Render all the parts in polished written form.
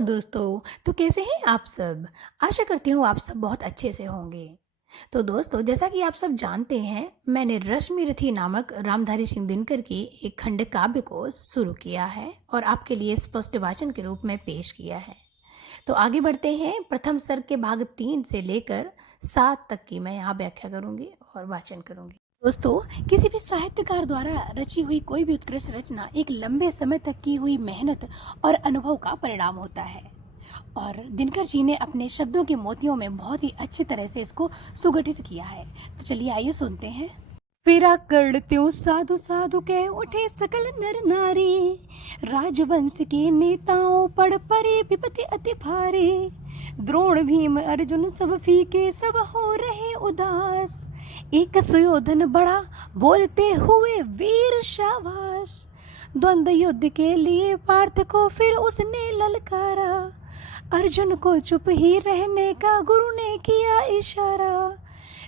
Hello दोस्तों। तो कैसे हैं आप सब? आशा करती हूँ आप सब बहुत अच्छे से होंगे। तो दोस्तों, जैसा कि आप सब जानते हैं, मैंने रश्मि रथी नामक रामधारी सिंह दिनकर की एक खंड काव्य को शुरू किया है और आपके लिए स्पष्ट वाचन के रूप में पेश किया है। तो आगे बढ़ते हैं। प्रथम सर्ग के भाग 3 से लेकर 7 तक की मैं यहाँ व्याख्या करूँगी और वाचन करूँगी। दोस्तों, किसी भी साहित्यकार द्वारा रची हुई कोई भी उत्कृष्ट रचना एक लंबे समय तक की हुई मेहनत और अनुभव का परिणाम होता है और दिनकर जी ने अपने शब्दों के मोतियों में बहुत ही अच्छी तरह से इसको सुगठित किया है। तो चलिए आइए सुनते हैं। फिरा कर त्यों साधु साधु के उठे सकल नर नारी, राजवंश के नेताओं पड़ पड़े विपत्ति अति भारी। द्रोण भीम अर्जुन सब फीके सब हो रहे उदास, एक सुयोधन बड़ा बोलते हुए वीर शाबाश। द्वंद्व युद्ध के लिए पार्थ को फिर उसने ललकारा, अर्जुन को चुप ही रहने का गुरु ने किया इशारा।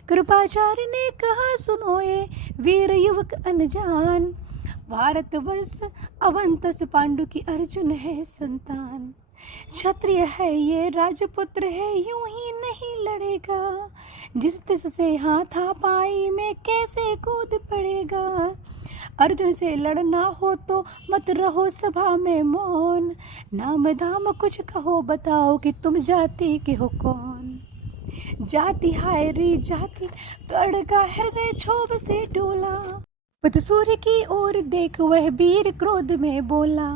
कृपाचार्य ने कहा सुनोए वीर युवक अनजान, भारतवर्ष अवंतस पांडु की अर्जुन है संतान। क्षत्रिय है ये राजपुत्र है यूं ही नहीं लड़ेगा, जिस तिस से हाथापाई में कैसे कूद पड़ेगा। अर्जुन से लड़ना हो तो मत रहो सभा में मौन, नाम धाम कुछ कहो बताओ कि तुम जाति के हो कौन। जाति हाय रे जाति कर्ण का हृदय क्षोभ से डोला, पत सूर्य की ओर देख वह वीर क्रोध में बोला।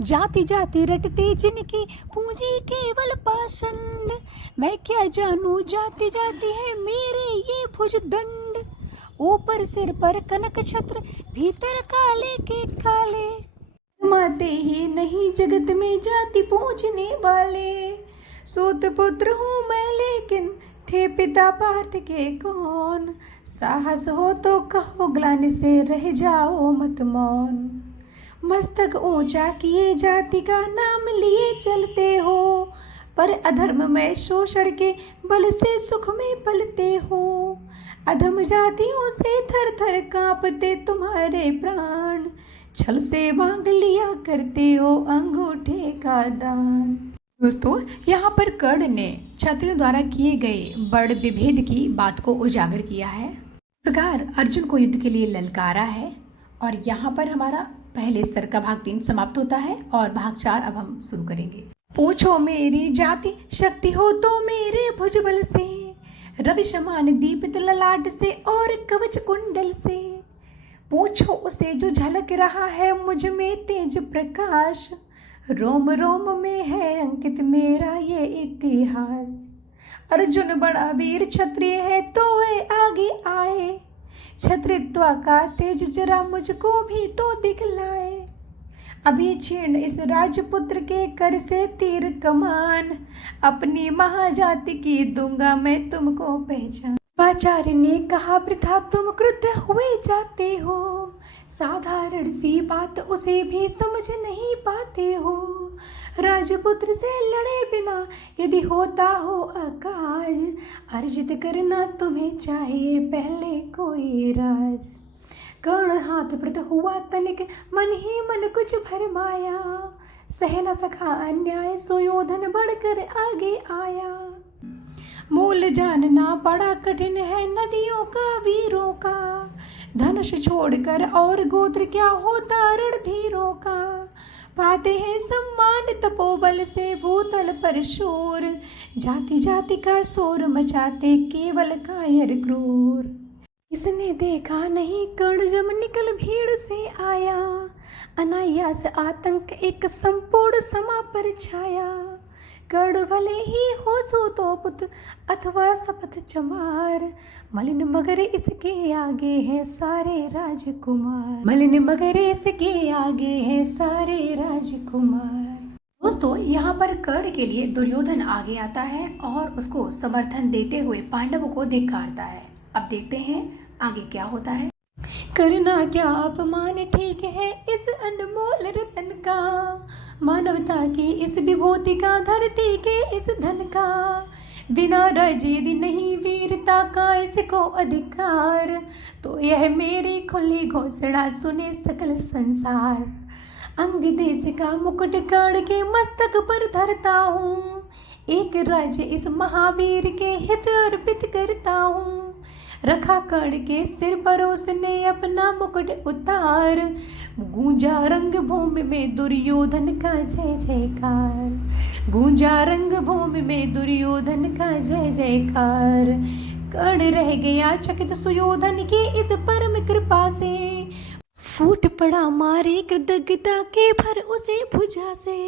जाति जाति रटते जिनकी पूंजी केवल पाषंड, मैं क्या जानू जाति जाति है मेरे ये भुजदंड। ऊपर सिर पर कनक छत्र भीतर काले के काले, माते ही नहीं जगत में जाति पूछने वाले। सूत पुत्र हूँ मैं लेकिन थे पिता पार्थ के कौन, साहस हो तो कहो ग्लानि से रह जाओ मत मौन। मस्तक ऊंचा किए जाति का नाम लिए चलते हो, पर अधर्म में शोषण के बल से सुख में पलते हो। अधम जातियों से थर थर कांपते तुम्हारे प्राण, छल से मांग लिया करते हो अंगूठे का दान। दोस्तों, यहाँ पर कर्ण ने क्षत्रियों द्वारा किए गए बड़ विभेद की बात को उजागर किया है। प्रकार अर्जुन को युद्ध के लिए ललकारा है और यहाँ पर हमारा पहले सर्ग का भाग 3 समाप्त होता है और भाग 4 अब हम शुरू करेंगे। पूछो मेरी जाति शक्ति हो तो मेरे भुजबल से, रवि समान दीपित ललाट से और कवच कुंडल से। पूछो उसे जो झलक रहा है मुझ में तेज प्रकाश, रोम रोम में है अंकित मेरा ये इतिहास। अर्जुन बड़ा वीर क्षत्रिय है तो वे आगे आए, क्षत्रित्व का तेज जरा मुझको भी तो दिखलाए। अभी छीन इस राजपुत्र के कर से तीर कमान, अपनी महाजाति की दूंगा मैं तुमको पहचान। आचार्य ने कहा वृथा तुम क्रुद्ध हुए जाते हो, साधारण सी बात उसे भी समझ नहीं पाते हो। राजपुत्र से लड़े बिना यदि होता हो अकाज, अर्जित करना तुम्हें चाहिए पहले कोई राज। कर्ण हाथ प्रत हुआ तनिक मन ही मन कुछ भरमाया, सह न सका अन्याय सुयोधन बढ़कर आगे आया। मूल जानना बड़ा कठिन है नदियों का वीरों का, धनुष छोड़कर और गोत्र क्या होता रणधीरों का। पाते हैं सम्मान तपोबल से भूतल पर शोर, जाति जाति का शोर मचाते केवल कायर क्रूर। इसने देखा नहीं कर्ण जब निकल भीड़ से आया, अनायास आतंक एक संपूर्ण समा पर छाया। कर्ण भले ही हो सो तो पुत अथवा शपथ चमार, मलिन मगर इसके आगे हैं सारे राजकुमार। मलिन मगर इसके आगे हैं सारे राजकुमार। दोस्तों, यहाँ पर कर्ण के लिए दुर्योधन आगे आता है और उसको समर्थन देते हुए पांडवों को धिक्कारता है। अब देखते हैं आगे क्या होता है। करना क्या अपमान ठीक है इस अनमोल रतन का, मानवता की इस विभूति का धरती के इस धन का। बिना रजीद नहीं वीरता का इसको अधिकार, तो यह मेरी खुली घोषणा सुने सकल संसार। अंग देश का मुकुट काढ़ के मस्तक पर धरता हूँ, एक राज्य इस महावीर के हित अर्पित करता हूँ। रखा कर्ण के सिर पर उसने अपना मुकुट उतार, गूंजा रंग भूमि में दुर्योधन का जय जयकार, गूंजा रंग भूमि में दुर्योधन का जय जयकार। कर्ण रह गया चकित सुयोधन की इस परम कृपा से, फूट पड़ा मारे कृतज्ञता के भर उसे भुजा से।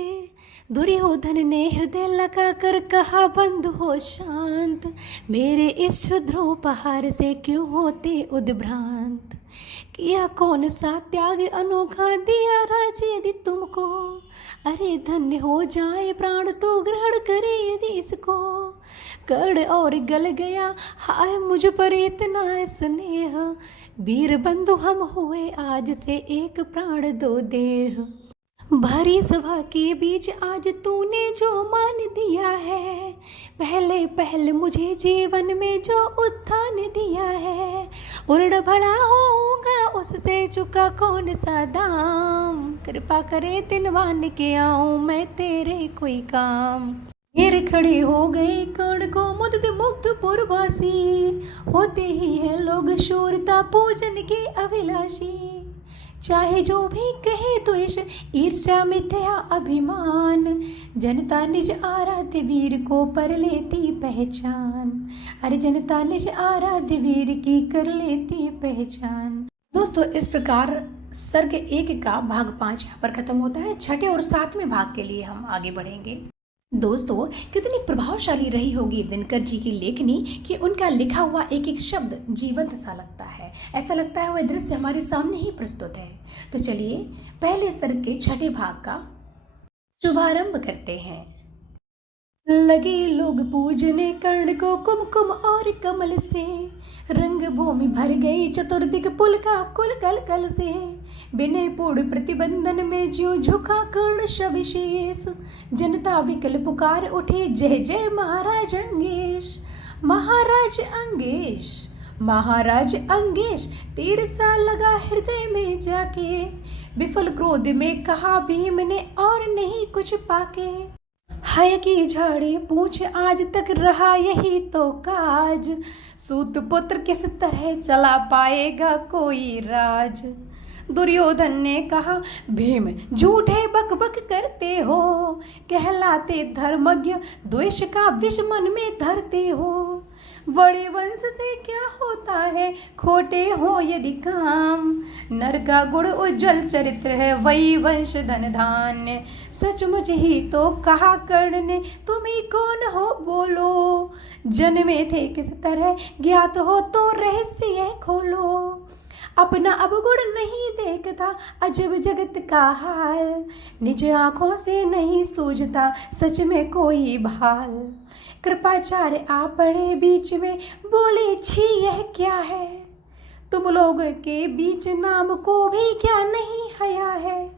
दुर्योधन ने हृदय लगा कर कहा बंधु हो शांत, मेरे इस क्षुद्रोपहार से क्यों होते उद्भ्रांत। किया कौन सा त्याग अनोखा दिया राज्य यदि तुमको, अरे धन्य हो जाए प्राण तो ग्रहण करे यदि इसको। कर्ण और गल गया हाय मुझ पर इतना स्नेह, वीर बंधु हम हुए आज से एक प्राण दो देह। भरी सभा के बीच आज तूने जो मान दिया है, पहले पहल मुझे जीवन में जो उत्थान दिया है। उर्ण भला होऊंगा उससे चुका कौन सा दाम, कृपा करे दिनवान के आऊं मैं तेरे कोई काम। घेर खड़े हो गए कर्ण को मुग्ध मुग्ध पुरवासी, होते ही है लोग शूरता पूजन के अभिलाषी। चाहे जो भी कहे द्वेष ईर्ष्या मिथ्या अभिमान, जनता निज आराध्य वीर को पर लेती पहचान, अरे जनता निज आराध्य वीर की कर लेती पहचान। दोस्तों इस प्रकार सर्ग 1 का भाग 5 यहाँ पर खत्म होता है। छठे और 7वें भाग के लिए हम आगे बढ़ेंगे। दोस्तों कितनी प्रभावशाली रही होगी दिनकर जी की लेखनी कि उनका लिखा हुआ एक एक शब्द जीवंत सा लगता है, ऐसा लगता है वह दृश्य हमारे सामने ही प्रस्तुत है। तो चलिए पहले सर्ग के छठे भाग का शुभारंभ करते हैं। लगे लोग पूजने कर्ण को कुमकुम और कमल से, रंग भूमि भर गई चतुर्दिक पुल का कुल कल कल से। विनय पूर्ण प्रतिबंधन में ज्यों झुका कर्ण सविशेष, जनता विकल पुकार उठे जय जय महाराज अंगेश। महाराज अंगेश महाराज अंगेश तीर सा लगा हृदय में जाके, विफल क्रोध में कहा भीम ने और नहीं कुछ पाके। हय की झाड़ी पूछ आज तक रहा यही तो काज, सूत पुत्र किस तरह चला पाएगा कोई राज। दुर्योधन ने कहा भीम झूठे बक बक करते हो, कहलाते धर्मज्ञ द्वेष का विष मन में धरते हो। बड़े वंश से क्या होता है खोटे हो यदि काम, नर का गुण उज्जवल चरित्र है वही वंश धन धान्य। सचमुच ही तो कहा कर्ण ने तुम ही कौन हो बोलो, जन्मे थे किस तरह ज्ञात हो तो रहस्य खोलो। अपना अवगुण नहीं देखता अजब जगत का हाल, निज आंखों से नहीं सूझता सच में कोई भाल। कृपाचार्य आ पड़े बीच में बोले छी यह क्या है, तुम लोग के बीच नाम को भी क्या नहीं हया है।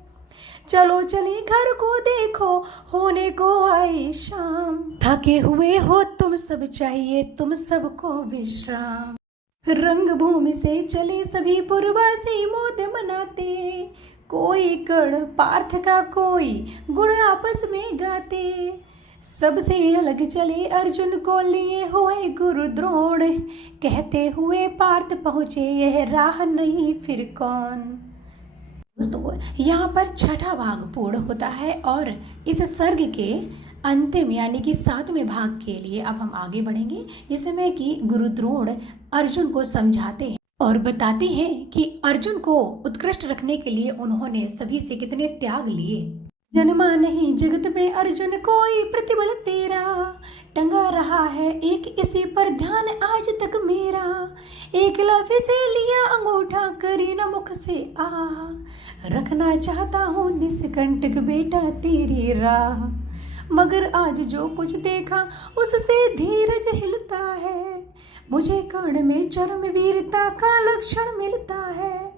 चलो चले घर को देखो होने को आई शाम, थके हुए हो तुम सब चाहिए तुम सबको विश्राम। रंग भूमि से चले सभी पुरवासी मोद मनाते, कोई कर्ण पार्थ का कोई गुण आपस में गाते। सबसे अलग चले अर्जुन को लिए हुए गुरु द्रोण, कहते हुए पार्थ पहुँचे यह राह नहीं फिर कौन। दोस्तों यहाँ पर छठा भाग पूर्ण होता है और इस सर्ग के अंतिम यानी कि 7वें भाग के लिए अब हम आगे बढ़ेंगे, जिसमें कि गुरु द्रोण अर्जुन को समझाते हैं और बताते हैं कि अर्जुन को उत्कृष्ट रखने के लिए उन्होंने सभी से कितने त्याग लिए। जन्मा नहीं जगत में अर्जुन कोई प्रतिबल तेरा, टंगा रहा है एक इसी पर ध्यान आज तक मेरा। एकलव्य से लिया अंगूठा करी न मुख से आ, रखना चाहता हूँ निष्कंटक बेटा तेरी राह। मगर आज जो कुछ देखा उससे धीरज हिलता है, मुझे कर्ण में चरम वीरता का लक्षण मिलता है।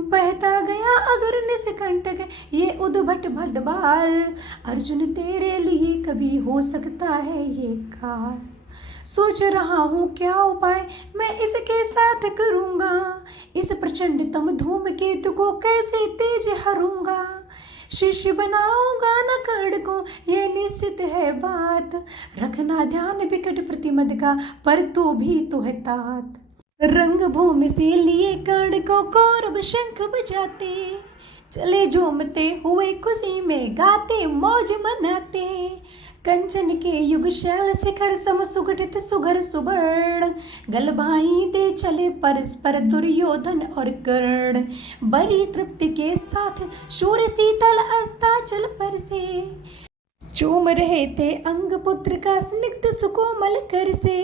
बहता गया अगर निष्कंटक ये उद्भट भटबाल, अर्जुन तेरे लिए कभी हो सकता है ये काल। सोच रहा हूँ क्या उपाय मैं इसके साथ करूँगा, इस प्रचंड तम धूमकेतु को कैसे तेज हरूंगा। शिष्य बनाऊंगा न कर्ण को, ये निश्चित है बात। रखना ध्यान विकट प्रतिमद का, पर तू भी तो है तात। रंगभूमि से लिए कर्ण को कौरव शंख बजाते, चले झूमते हुए खुशी में गाते मौज मनाते। कंचन के युग शैल शिखर सम सुगठित सुघर सुवर्ण, गलभाई दे चले परस्पर दुर्योधन और कर्ण। बड़ी तृप्ति के साथ शूर शीतल अस्ताचल पर से, चूम रहे थे अंग पुत्र का स्निग्ध सुकोमल कर से।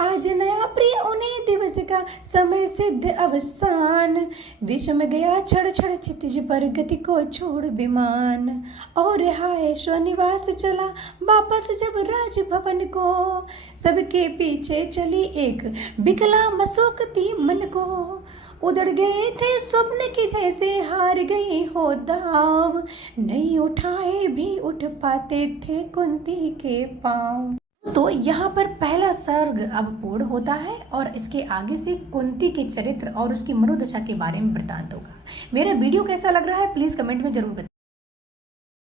आज नया प्रिय उन्हीं दिवस का समय सिद्ध अवसान, विषम गया छड़ छड़ क्षितिज पर गति को छोड़ विमान। और हाय स्वनिवास चला वापस जब राजभवन को, सबके पीछे चली एक बिकला मसोकती मन को। उधड़ गए थे स्वप्न की जैसे हार गई हो दाव, नहीं उठाए भी उठ पाते थे कुंती के पांव। तो यहाँ पर पहला सर्ग अब पूर्ण होता है और इसके आगे से कुंती के चरित्र और उसकी मनोदशा के बारे में वृतांत होगा। मेरा वीडियो कैसा लग रहा है प्लीज़ कमेंट में जरूर बताइए।